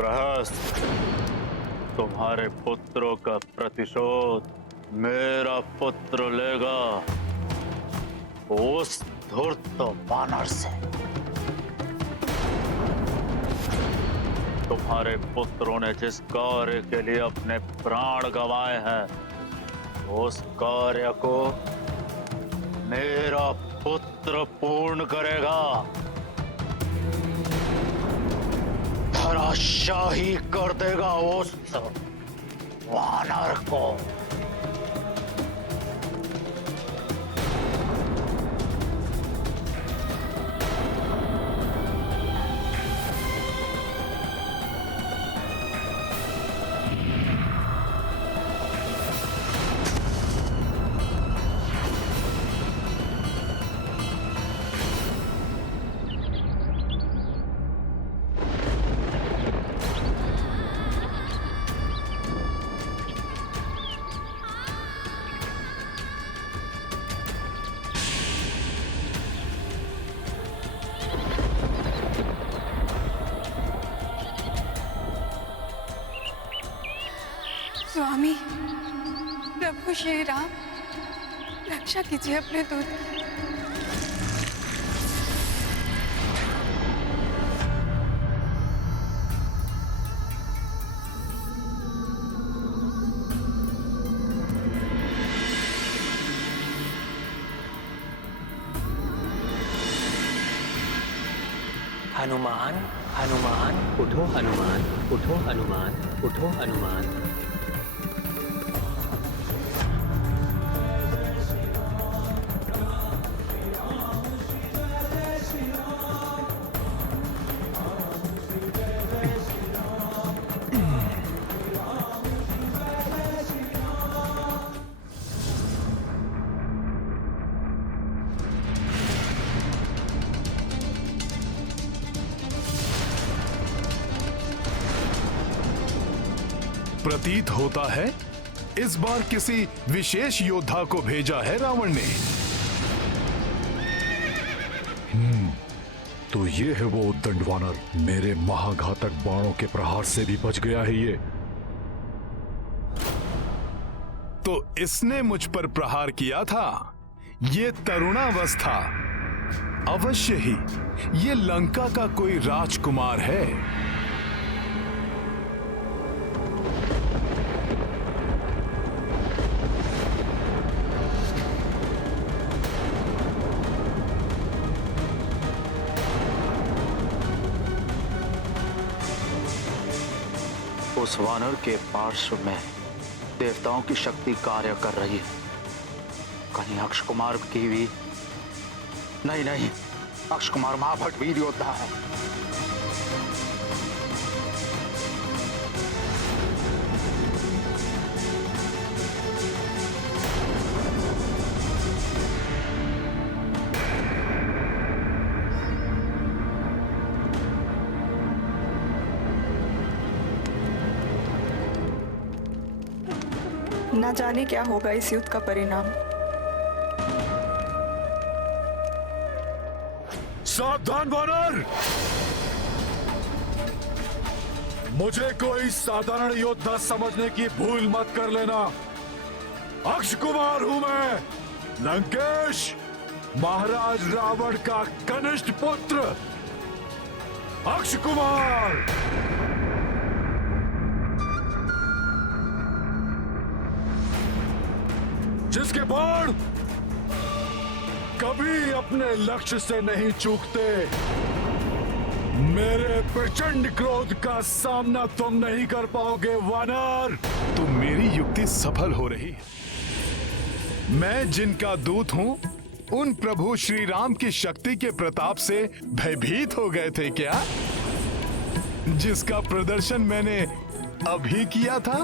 प्रहस्त, तुम्हारे पुत्रों का प्रतिशोध मेरा पुत्र लेगा उस धूर्त वानर से। तुम्हारे पुत्रों ने जिस कार्य के लिए अपने प्राण गंवाए हैं, उस कार्य को मेरा पुत्र पूर्ण करेगा। धराशाही कर देगा उस वानर को। स्वामी, प्रभु श्री राम, रक्षा कीजिए अपने दूत की। हनुमान, हनुमान, उठो हनुमान, उठो हनुमान, उठो हनुमान। प्रतीत होता है इस बार किसी विशेष योद्धा को भेजा है रावण ने। तो ये है वो उद्दंड वानर, मेरे महाघातक बाणों के प्रहार से भी बच गया है ये। तो इसने मुझ पर प्रहार किया था। ये तरुणावस्था, अवश्य ही ये लंका का कोई राजकुमार है। उस वानर के पार्श्व में देवताओं की शक्ति कार्य कर रही है। कहीं अक्ष कुमार की भी नहीं, अक्ष कुमार महाभट वीर योद्धा है। न जाने क्या होगा इस युद्ध का परिणाम। सावधान वानर, मुझे कोई साधारण योद्धा समझने की भूल मत कर लेना। अक्ष कुमार हूं मैं, लंकेश, महाराज रावण का कनिष्ठ पुत्र अक्ष कुमार। जिसके बाण कभी अपने लक्ष्य से नहीं चूकते। मेरे प्रचंड क्रोध का सामना तुम नहीं कर पाओगे वानर। तो मेरी युक्ति सफल हो रही है। मैं जिनका दूत हूं, उन प्रभु श्री राम की शक्ति के प्रताप से भयभीत हो गए थे क्या? जिसका प्रदर्शन मैंने अभी किया था।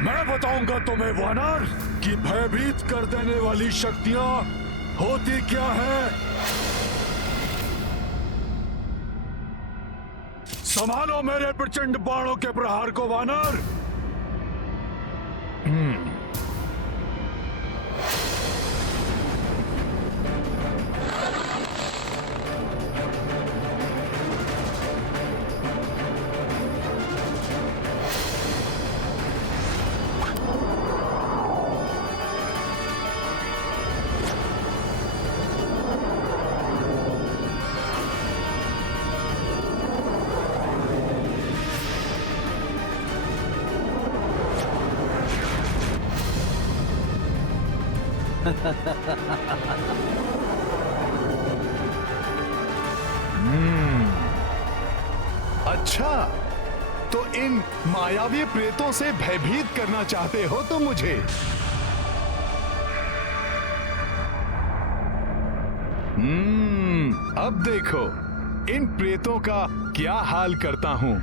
मैं बताऊंगा तुम्हें वानर कि भयभीत कर देने वाली शक्तियां होती क्या है। संभालो मेरे प्रचंड बाणों के प्रहार को वानर। अच्छा, तो इन मायावी प्रेतों से भयभीत करना चाहते हो तो मुझे। अब देखो इन प्रेतों का क्या हाल करता हूं।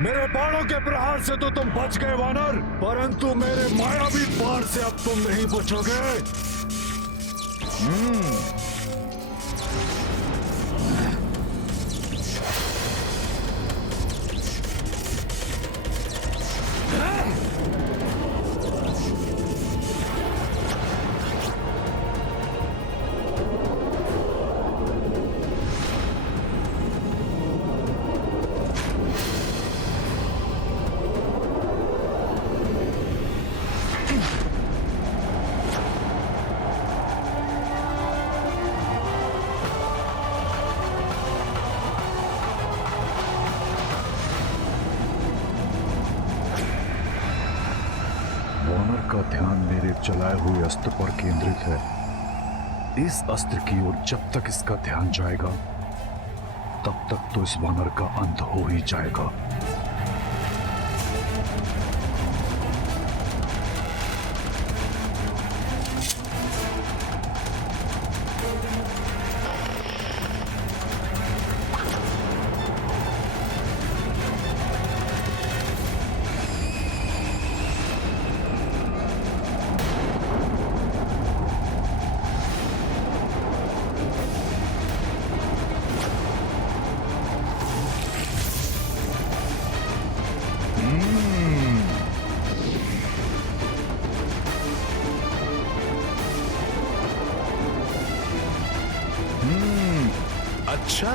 मेरे बाणों के प्रहार से तो तुम बच गए वानर, परंतु मेरे मायावी बाण से अब तुम नहीं बचोगे। वानर का ध्यान मेरे चलाए हुए अस्त्र पर केंद्रित है। इस अस्त्र की ओर जब तक इसका ध्यान जाएगा तब तक तो इस वानर का अंत हो ही जाएगा। अच्छा,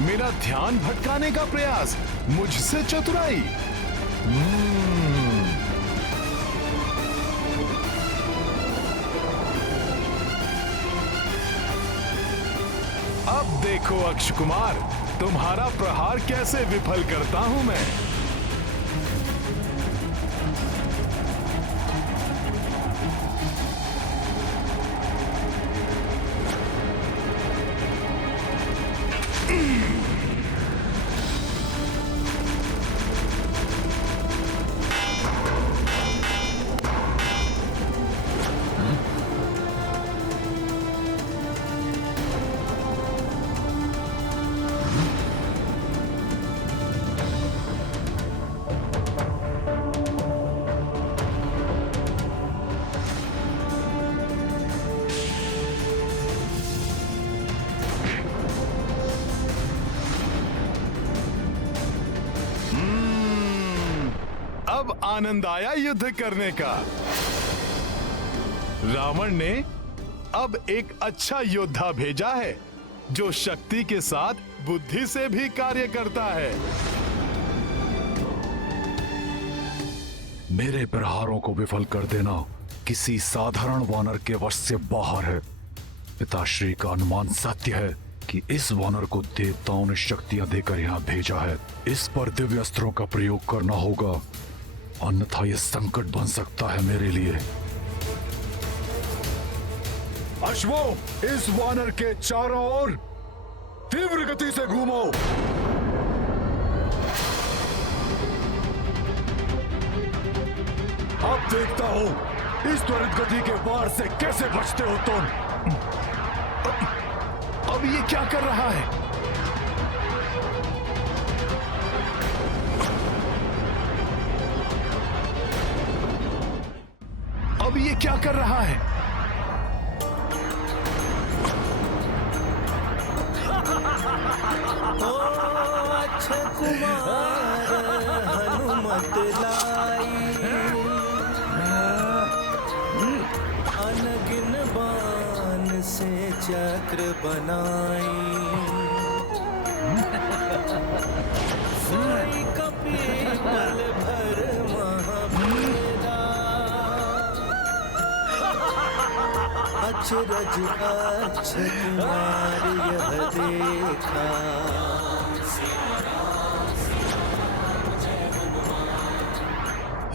मेरा ध्यान भटकाने का प्रयास, मुझसे चतुराई। अब देखो अक्ष कुमार, तुम्हारा प्रहार कैसे विफल करता हूं मैं। अब आनंद आया युद्ध करने का। रावण ने अब एक अच्छा योद्धा भेजा है जो शक्ति के साथ बुद्धि से भी कार्य करता है। मेरे प्रहारों को विफल कर देना किसी साधारण वानर के वश से बाहर है। पिताश्री का अनुमान सत्य है कि इस वानर को देवताओं ने शक्तियां देकर यहाँ भेजा है। इस पर दिव्य अस्त्रों का प्रयोग करना होगा, अन्यथा यह संकट बन सकता है मेरे लिए। अश्वो, इस वानर के चारों ओर तीव्र गति से घूमो। अब देखता हूं इस त्वरित गति के वार से कैसे बचते हो तुम। अब ये क्या कर रहा है? अब ये क्या कर रहा है? अक्षय कुमार हनुमान बतलाई, अनगिन बाण से चक्र बनाई, सोई कपी पल भर महावीरा, अचरज अक्षय कुमार यह देखा।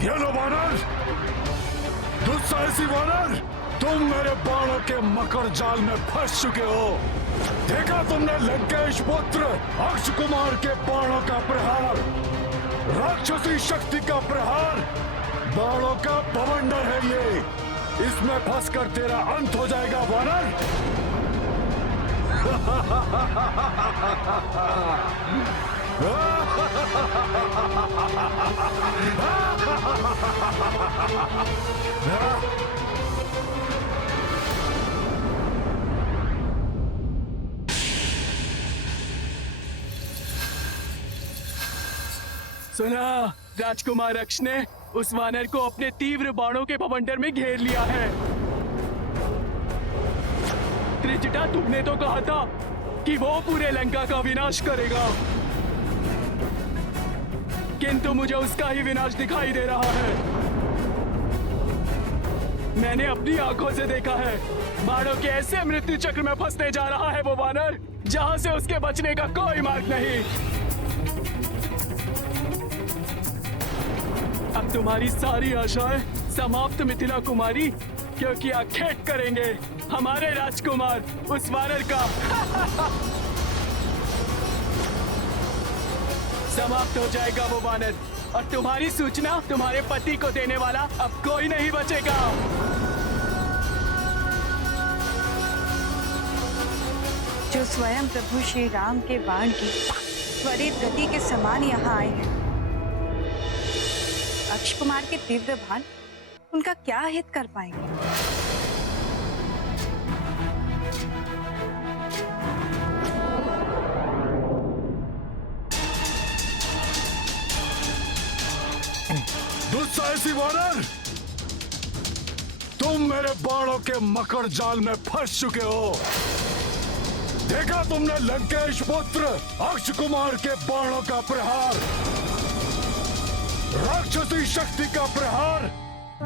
ये लो वानर, दुस्साहसी वानर, तुम मेरे बाणों के मकर जाल में फंस चुके हो। देखा तुमने लंकेश पुत्र अक्ष कुमार के बाणों का प्रहार, राक्षसी शक्ति का प्रहार, बाणों का बवंडर है ये। इसमें फंसकर तेरा अंत हो जाएगा वानर। सुना, राजकुमार अक्ष ने उस वानर को अपने तीव्र बाणों के बवंडर में घेर लिया है। त्रिजटा, तुमने तो कहा था कि वो पूरे लंका का विनाश करेगा, किंतु मुझे उसका ही विनाश दिखाई दे रहा है। मैंने अपनी आंखों से देखा है, बाणों के ऐसे मृत्यु चक्र में फंसने जा रहा है वो वानर, जहां से उसके बचने का कोई मार्ग नहीं। अब तुम्हारी सारी आशाएं समाप्त मिथिला कुमारी, क्योंकि आखेट करेंगे हमारे राजकुमार उस वानर का। समाप्त हो जाएगा वो वानर, और तुम्हारी सूचना तुम्हारे पति को देने वाला अब कोई नहीं बचेगा। जो स्वयं प्रभु श्री राम के बाण की त्वरित गति के समान यहाँ आए हैं, अक्ष कुमार के तीव्र बाण उनका क्या हित कर पाएंगे? दुस्साहसी वानर, तुम मेरे बाणों के मकर जाल में फंस चुके हो। देखा तुमने लंकेश पुत्र अक्ष कुमार के बाणों का प्रहार, राक्षसी शक्ति का प्रहार।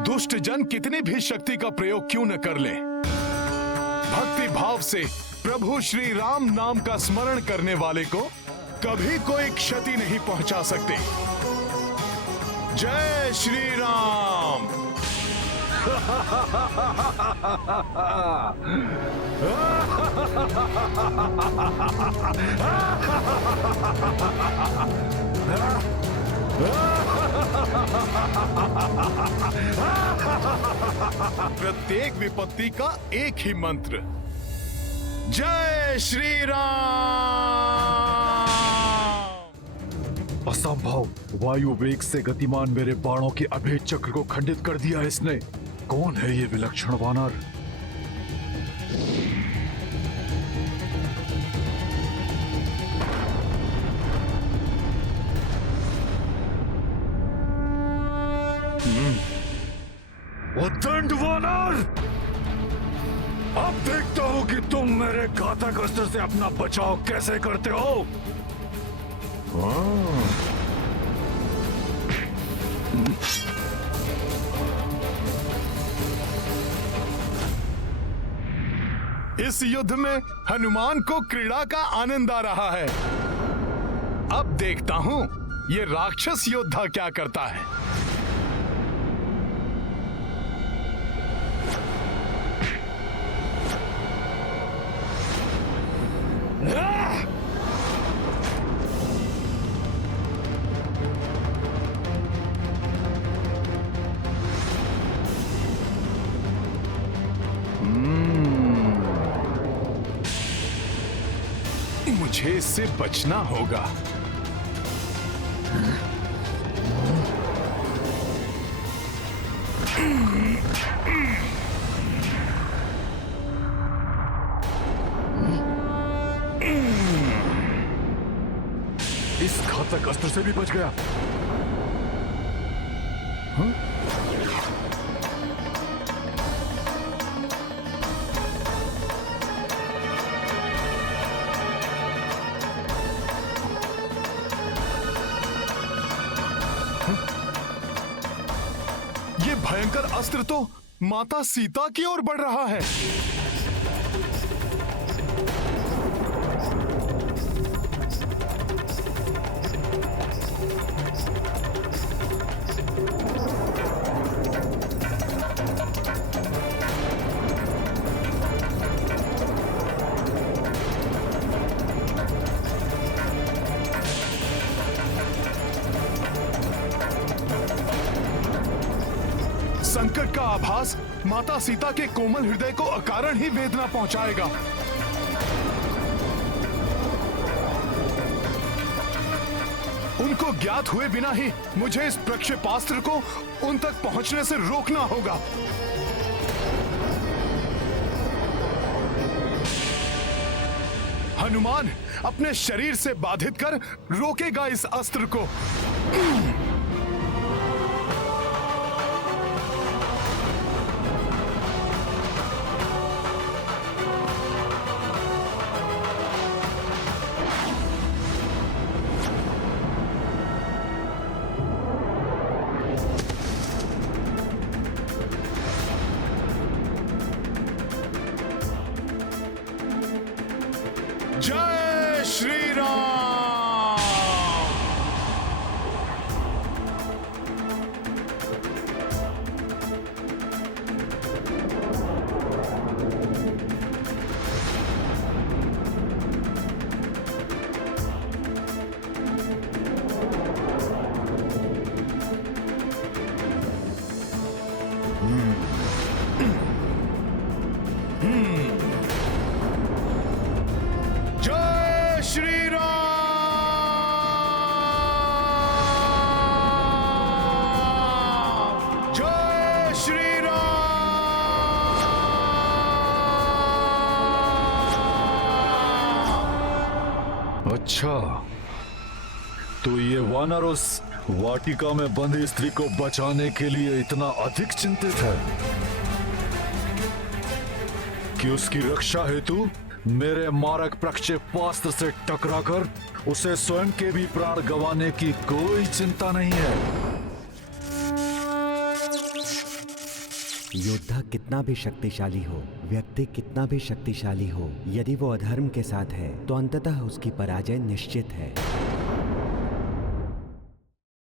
दुष्ट जन कितनी भी शक्ति का प्रयोग क्यों न कर ले, भक्ति भाव से प्रभु श्री राम नाम का स्मरण करने वाले को कभी कोई क्षति नहीं पहुंचा सकते। जय श्री राम। प्रत्येक विपत्ति का एक ही मंत्र, जय श्री राम। असंभव, वायु वेग से गतिमान मेरे बाणों के अभेद चक्र को खंडित कर दिया इसने। कौन है ये विलक्षण वानर? उद्दंड वानर, अब देखता हूं कि तुम मेरे घातक अस्त्र से अपना बचाव कैसे करते हो। इस युद्ध में हनुमान को क्रीड़ा का आनंद आ रहा है। अब देखता हूं ये राक्षस योद्धा क्या करता है। मुझे इससे बचना होगा। इस घातक अस्त्र से भी बच गया। ये भयंकर अस्त्र तो माता सीता की ओर बढ़ रहा है। संकट का आभास माता सीता के कोमल हृदय को अकारण ही वेदना पहुंचाएगा। उनको ज्ञात हुए बिना ही मुझे इस प्रक्षेपास्त्र को उन तक पहुंचने से रोकना होगा। हनुमान अपने शरीर से बाधित कर रोकेगा इस अस्त्र को। जय श्री राम। जय श्री राम। जय श्री राम। अच्छा, तो ये वानर उस वाटिका में बंधी स्त्री को बचाने के लिए इतना अधिक चिंतित है कि उसकी रक्षा हेतु मेरे मारक प्रक्षेपास्त्र से टकराकर उसे स्वयं के भी प्राण गंवाने की कोई चिंता नहीं है। योद्धा कितना भी शक्तिशाली हो, व्यक्ति कितना भी शक्तिशाली हो, यदि वो अधर्म के साथ है तो अंततः उसकी पराजय निश्चित है।